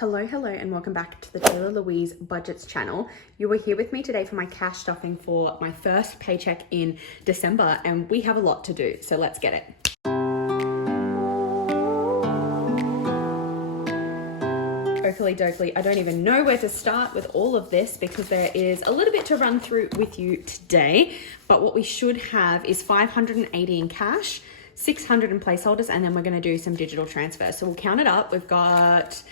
Hello, and welcome back to the Taylah Louise Budgets channel. You are here with me today for my cash stuffing for my first paycheck in December, and we have a lot to do, so let's get it. Oakley dokley, I don't even know where to start with all of this because there is a little bit to run through with you today, but what we should have is $580 in cash, $600 in placeholders, and then we're going to do some digital transfers. So we'll count it up. We've got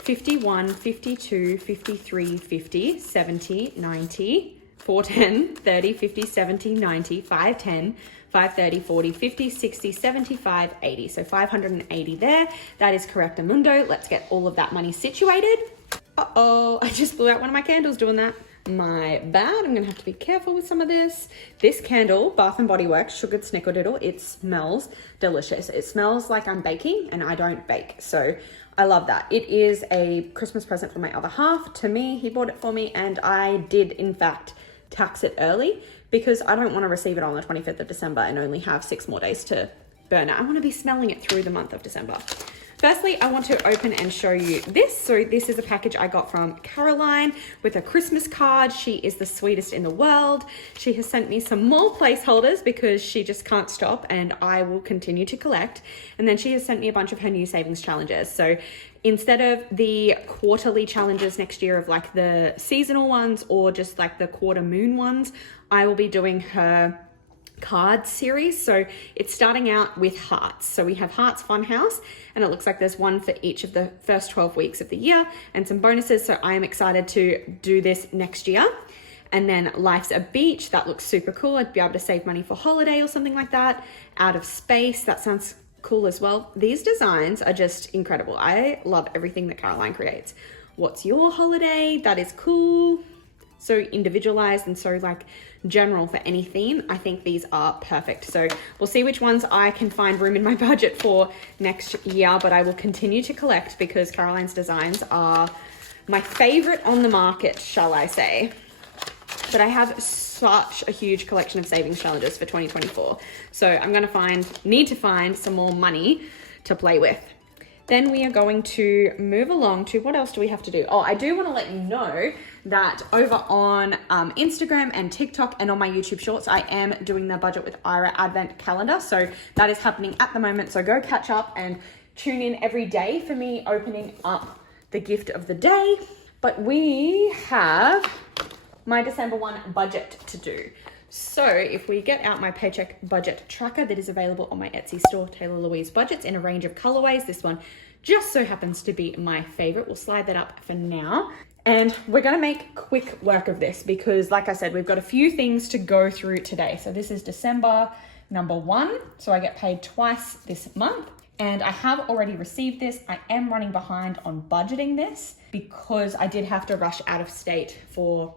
51, 52, 53, 50, 70, 90, 410, 30, 50, 70, 90, 510, 530, 40, 50, 60, 75, 80. So 580 there. That is correctamundo. Let's get all of that money situated. Uh-oh, I just blew out one of my candles doing that. My bad. I'm gonna have to be careful with some of this. This candle, Bath & Body Works Sugared Snickerdoodle, it smells delicious. It smells like I'm baking, and I don't bake, so I love that. It is a Christmas present for my other half. To me, he bought it for me, and I did, in fact, tax it early because I don't want to receive it on the 25th of December and only have 6 more days to burn it. I want to be smelling it through the month of December. Firstly, I want to open and show you this. So this is a package I got from Caroline with a Christmas card. She is the sweetest in the world. She has sent me some more placeholders because she just can't stop, and I will continue to collect. And then she has sent me a bunch of her new savings challenges. So instead of the quarterly challenges next year of like the seasonal ones or just like the quarter moon ones, I will be doing her card series. So it's starting out with hearts. So we have Hearts Funhouse, and it looks like there's one for each of the first 12 weeks of the year and some bonuses. So I am excited to do this next year. And then Life's a Beach, that looks super cool. I'd be able to save money for holiday or something like that. Out of Space, that sounds cool as well. These designs are just incredible. I love everything that Caroline creates. What's your holiday? That is cool. So individualized and so like general for any theme. I think these are perfect. So we'll see which ones I can find room in my budget for next year, but I will continue to collect because Caroline's designs are my favorite on the market, shall I say. But I have such a huge collection of savings challenges for 2024. So I'm going to need to find some more money to play with. Then we are going to move along to, what else do we have to do? Oh, I do want to let you know that over on Instagram and TikTok and on my YouTube shorts, I am doing the Budget with Ira Advent calendar. So that is happening at the moment. So go catch up and tune in every day for me opening up the gift of the day. But we have my December 1 budget to do. So if we get out my Paycheck budget tracker that is available on my Etsy store, Taylah Louise Budgets, in a range of colorways. This one just so happens to be my favorite. We'll slide that up for now. And we're going to make quick work of this because, like I said, we've got a few things to go through today. So this is December number 1. So I get paid twice this month. And I have already received this. I am running behind on budgeting this because I did have to rush out of state for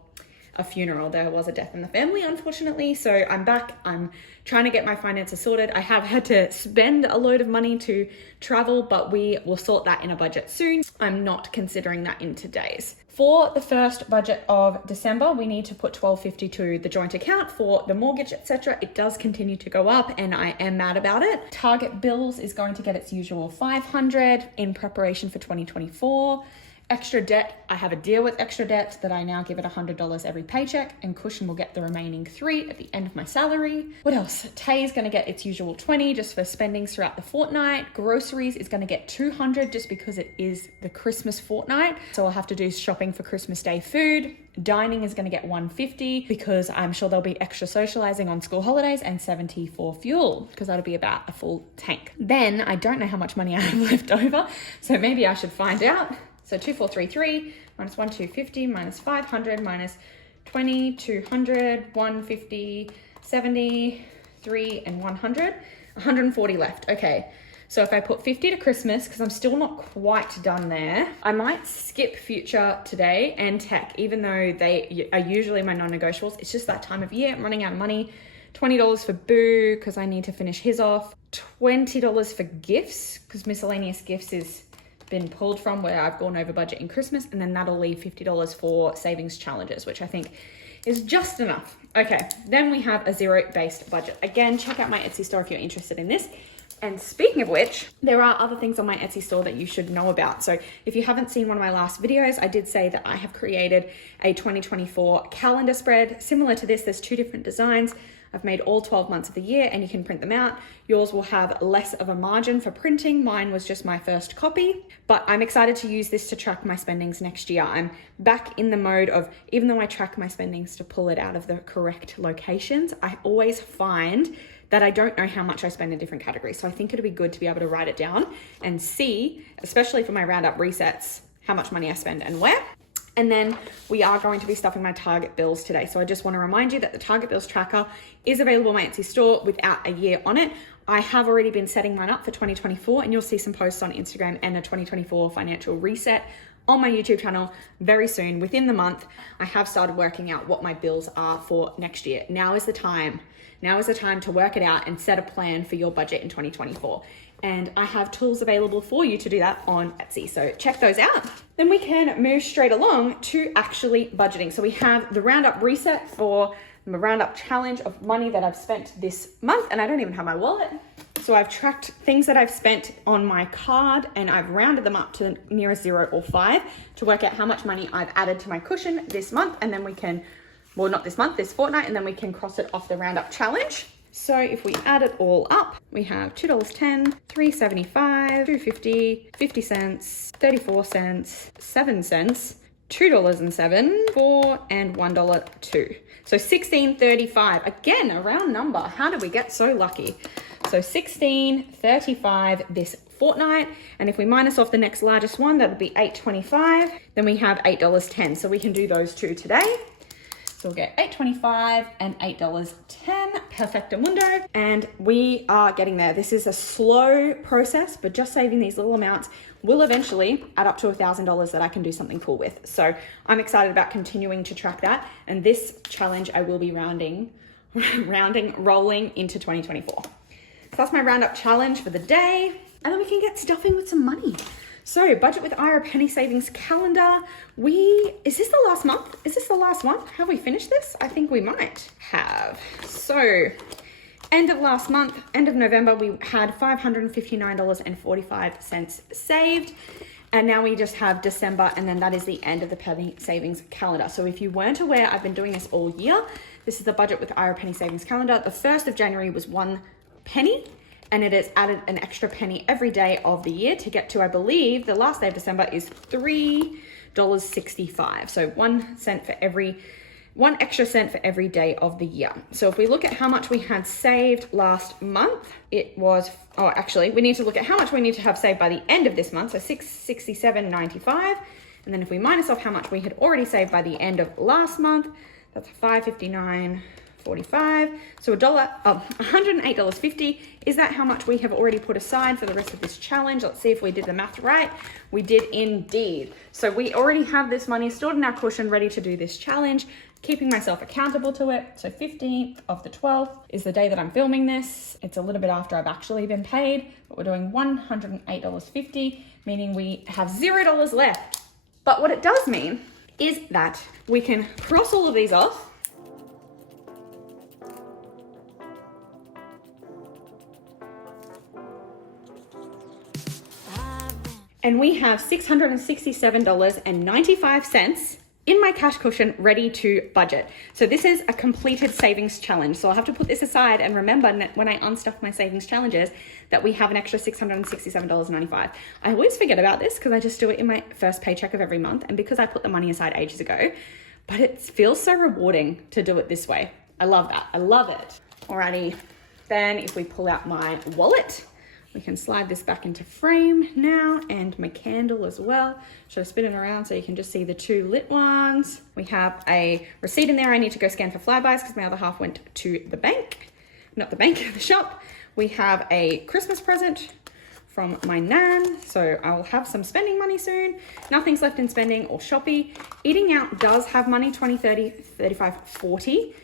a funeral. There was a death in the family, unfortunately. So I'm back. I'm trying to get my finances sorted. I have had to spend a load of money to travel, but we will sort that in a budget soon. I'm not considering that in today's. For the first budget of December, we need to put $12.50 to the joint account for the mortgage, etc. It does continue to go up, and I am mad about it. Target Bills is going to get its usual $500 in preparation for 2024. Extra debt, I have a deal with extra debt that I now give it $100 every paycheck, and Cushion will get the remaining $3 at the end of my salary. What else? Tay is going to get its usual $20 just for spendings throughout the fortnight. Groceries is going to get $200 just because it is the Christmas fortnight. So I'll have to do shopping for Christmas Day food. Dining is going to get $150 because I'm sure there'll be extra socializing on school holidays, and $70 for fuel because that'll be about a full tank. Then I don't know how much money I have left over, so maybe I should find out. So 2433 minus 1250 minus 500 minus 20, 200, 150, 70, 3, and 100. 140 left. Okay. So if I put 50 to Christmas, because I'm still not quite done there, I might skip Future today and Tech, even though they are usually my non-negotiables. It's just that time of year. I'm running out of money. $20 for Boo, because I need to finish his off. $20 for gifts, because miscellaneous gifts is been pulled from where I've gone over budget in Christmas, and then that'll leave $50 for savings challenges, which I think is just enough. Okay, then we have a zero-based budget. Again, check out my Etsy store if you're interested in this. And speaking of which, there are other things on my Etsy store that you should know about. So if you haven't seen one of my last videos, I did say that I have created a 2024 calendar spread. Similar to this, there's two different designs. I've made all 12 months of the year and you can print them out. Yours will have less of a margin for printing. Mine was just my first copy, but I'm excited to use this to track my spendings next year. I'm back in the mode of, even though I track my spendings to pull it out of the correct locations, I always find that I don't know how much I spend in different categories. So I think it'd be good to be able to write it down and see, especially for my roundup resets, how much money I spend and where. And then we are going to be stuffing my Target bills today. So I just want to remind you that the Target bills tracker is available on my Etsy store without a year on it. I have already been setting mine up for 2024 and you'll see some posts on Instagram and a 2024 financial reset on my YouTube channel very soon. Within the month, I have started working out what my bills are for next year. Now is the time. Now is the time to work it out and set a plan for your budget in 2024. And I have tools available for you to do that on Etsy. So check those out. Then we can move straight along to actually budgeting. So we have the roundup reset for the roundup challenge of money that I've spent this month. And I don't even have my wallet. So I've tracked things that I've spent on my card and I've rounded them up to the nearest 0 or 5 to work out how much money I've added to my cushion this month. And then we can, well, not this month, this fortnight, and then we can cross it off the roundup challenge. So if we add it all up, we have $2.10, $3.75, $2.50, 50 cents, 34 cents, 7 cents, $2.07, $4, and $1.02. So $16.35. Again, a round number. How did we get so lucky? So $16.35 this fortnight. And if we minus off the next largest one, that'll be $8.25. Then we have $8.10. So we can do those two today. So we'll get $8.25 and $8.10, perfectamundo. And we are getting there. This is a slow process, but just saving these little amounts will eventually add up to $1,000 that I can do something cool with. So I'm excited about continuing to track that. And this challenge, I will be rolling into 2024. So that's my roundup challenge for the day. And then we can get stuffing with some money. So budget with Ira penny savings calendar. Is this the last month? Is this the last one? Have we finished this? I think we might have. So end of last month, end of November, we had $559.45 saved. And now we just have December, and then that is the end of the penny savings calendar. So if you weren't aware, I've been doing this all year. This is the budget with Ira penny savings calendar. The 1st of January was 1 penny. And it has added an extra penny every day of the year to get to, I believe, the last day of December is $3.65. So 1 extra cent for every day of the year. So if we look at how much we had saved last month, it was, we need to look at how much we need to have saved by the end of this month. So $667.95. And then if we minus off how much we had already saved by the end of last month, that's $559.45. So $108.50. Is that how much we have already put aside for the rest of this challenge? Let's see if we did the math right. We did indeed. So we already have this money stored in our cushion ready to do this challenge, keeping myself accountable to it. So 15th of the 12th is the day that I'm filming this. It's a little bit after I've actually been paid, but we're doing $108.50, meaning we have $0 left. But what it does mean is that we can cross all of these off. And we have $667.95 in my cash cushion ready to budget. So this is a completed savings challenge. So I'll have to put this aside and remember when I unstuff my savings challenges that we have an extra $667.95. I always forget about this because I just do it in my first paycheck of every month and because I put the money aside ages ago, but it feels so rewarding to do it this way. I love that. I love it. Alrighty. Then if we pull out my wallet, we can slide this back into frame now and my candle as well. Should I spin it around so you can just see the 2 lit ones? We have a receipt in there. I need to go scan for flybys because my other half went to the bank. Not the bank, the shop. We have a Christmas present from my nan. So I'll have some spending money soon. Nothing's left in spending or shoppy. Eating out does have money, 20, 30, 35, 40.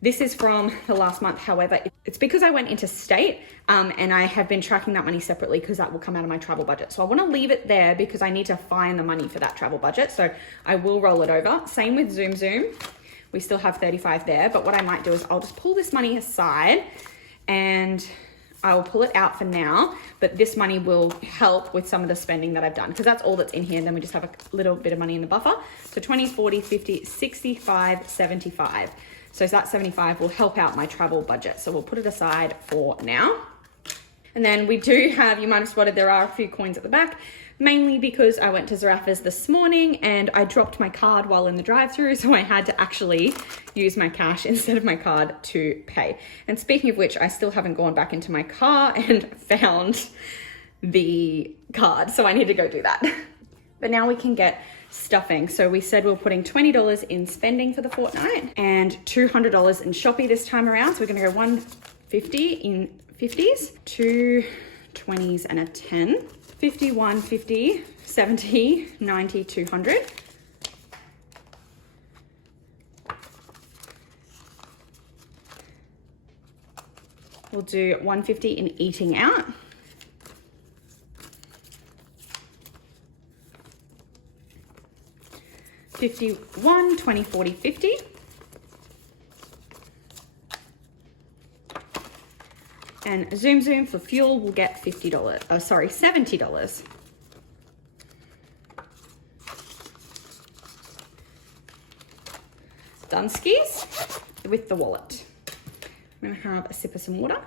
This is from the last month. However, it's because I went interstate and I have been tracking that money separately because that will come out of my travel budget. So I want to leave it there because I need to find the money for that travel budget. So I will roll it over. Same with Zoom. We still have 35 there, but what I might do is I'll just pull this money aside and I will pull it out for now, but this money will help with some of the spending that I've done because that's all that's in here. And then we just have a little bit of money in the buffer. So 20, 40, 50, 65, 75. So that 75 will help out my travel budget. So we'll put it aside for now. And then we do have, you might have spotted there are a few coins at the back, mainly because I went to Zaraffa's this morning and I dropped my card while in the drive-thru, so I had to actually use my cash instead of my card to pay. And speaking of which, I still haven't gone back into my car and found the card, so I need to go do that. But now we can get stuffing. So we said we're putting $20 in spending for the fortnight and $200 in Shopee this time around. So we're gonna go $150 in 50s, 2 20s and a 10. 51, 50, 70, 90, 200. We'll do 150 in eating out. $51, 20, 40, 50. And Zoom for fuel will get $50. Oh, sorry, $70. Dunskies with the wallet. I'm gonna have a sip of some water.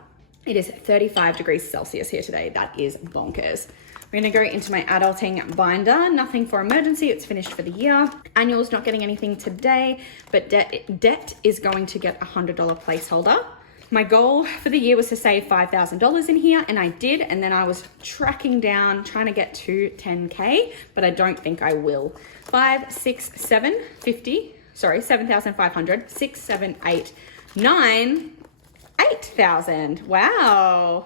It is 35 degrees Celsius here today. That is bonkers. We're gonna go into my adulting binder. Nothing for emergency, it's finished for the year. Annual's not getting anything today, but debt is going to get a $100 placeholder. My goal for the year was to save $5,000 in here, and I did, and then I was tracking down, trying to get to 10K, but I don't think I will. 5, 6, 7, 50, sorry, 7,500, 6, 7, 8, 9, 8,000. Wow,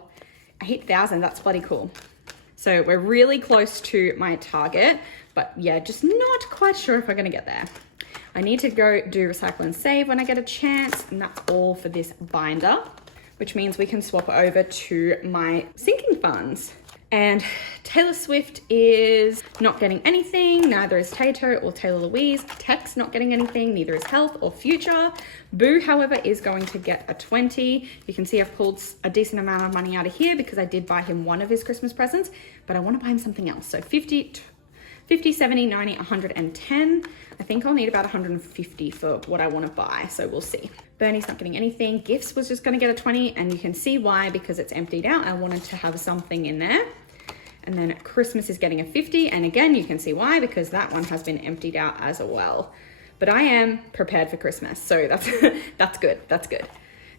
8,000, that's bloody cool. So we're really close to my target, but yeah, just not quite sure if we're gonna get there. I need to go do recycle and save when I get a chance, and that's all for this binder, which means we can swap over to my sinking funds. And Taylor Swift is not getting anything, neither is Tato or Taylah Louise. Tech's not getting anything, neither is Health or Future. Boo, however, is going to get a 20. You can see I've pulled a decent amount of money out of here because I did buy him one of his Christmas presents, but I want to buy him something else. So 50, 70, 90, 110. I think I'll need about 150 for what I want to buy, so we'll see. Bernie's not getting anything. Gifts was just going to get a 20, and you can see why, because it's emptied out. I wanted to have something in there. And then Christmas is getting a 50, and again, you can see why, because that one has been emptied out as well. But I am prepared for Christmas, so that's good. That's good.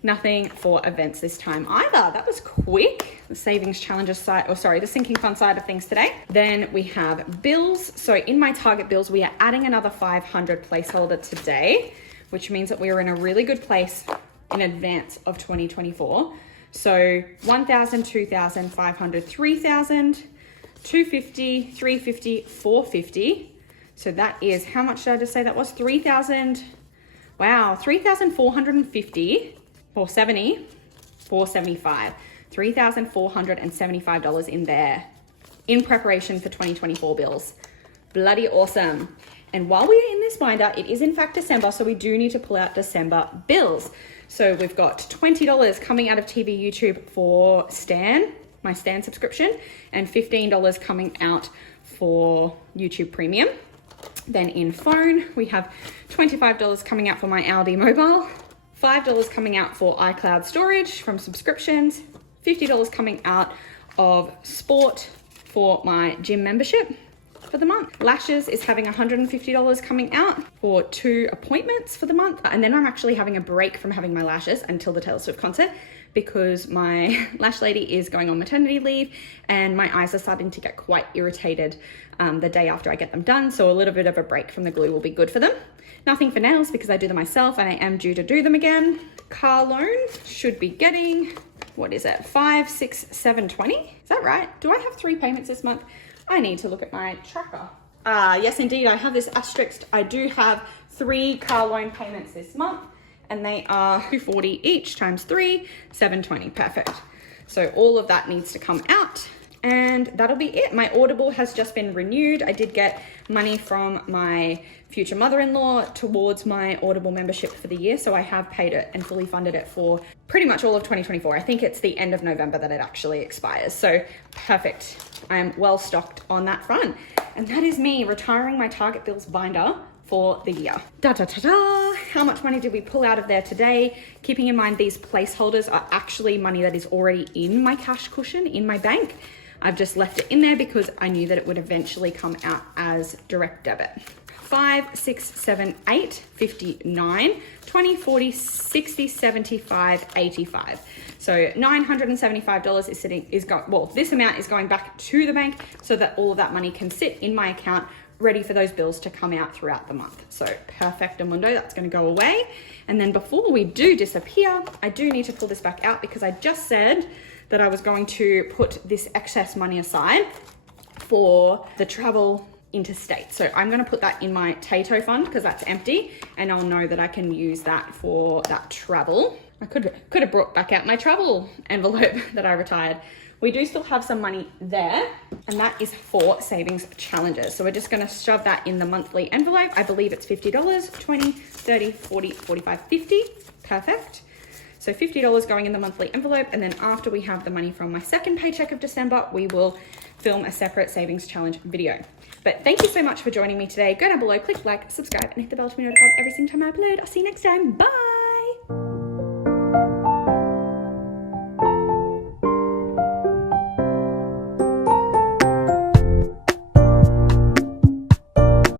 Nothing for events this time either. That was quick. The savings challenges side, the sinking fund side of things today. Then we have bills. So in my target bills, we are adding another 500 placeholder today, which means that we are in a really good place in advance of 2024. So 1,000, 2,000, 500, 3,000, 250, 350, 450. So that is, how much did I just say that was? 3,000. Wow, 3,450. 470, 475, $3,475 in there in preparation for 2024 bills. Bloody awesome. And while we are in this binder, it is in fact December, so we do need to pull out December bills. So we've got $20 coming out of TV YouTube for Stan, my Stan subscription, and $15 coming out for YouTube Premium. Then in phone, we have $25 coming out for my Aldi mobile, $5 coming out for iCloud storage from subscriptions, $50 coming out of sport for my gym membership for the month. Lashes is having $150 coming out for 2 appointments for the month. And then I'm actually having a break from having my lashes until the Taylor Swift concert because my lash lady is going on maternity leave and my eyes are starting to get quite irritated the day after I get them done. So a little bit of a break from the glue will be good for them. Nothing for nails because I do them myself and I am due to do them again. Car loan should be getting, what is it? 5, 6, 7, 20? Is that right? Do I have 3 payments this month? I need to look at my tracker. Yes, indeed, I have this asterisked. I do have 3 car loan payments this month and they are $240 each times 3, $720, perfect. So all of that needs to come out. And that'll be it. My Audible has just been renewed. I did get money from my future mother-in-law towards my Audible membership for the year. So I have paid it and fully funded it for pretty much all of 2024. I think it's the end of November that it actually expires. So perfect. I am well stocked on that front. And that is me retiring my Target Bills binder for the year. Da da da da. How much money did we pull out of there today? Keeping in mind these placeholders are actually money that is already in my cash cushion in my bank. I've just left it in there because I knew that it would eventually come out as direct debit. 5, 6, 7, 8, 59, 20, 40, 60, 75, 85. So $975 this amount is going back to the bank so that all of that money can sit in my account ready for those bills to come out throughout the month. So perfectamundo, that's gonna go away. And then before we do disappear, I do need to pull this back out because I just said that I was going to put this excess money aside for the travel interstate. So I'm gonna put that in my Tato fund because that's empty and I'll know that I can use that for that travel. I could have brought back out my travel envelope that I retired. We do still have some money there and that is for savings challenges. So we're just gonna shove that in the monthly envelope. I believe it's $50, 20, 30, 40, 45, 50, perfect. So $50 going in the monthly envelope. And then after we have the money from my second paycheck of December, we will film a separate savings challenge video. But thank you so much for joining me today. Go down below, click like, subscribe, and hit the bell to be notified every single time I upload. I'll see you next time. Bye.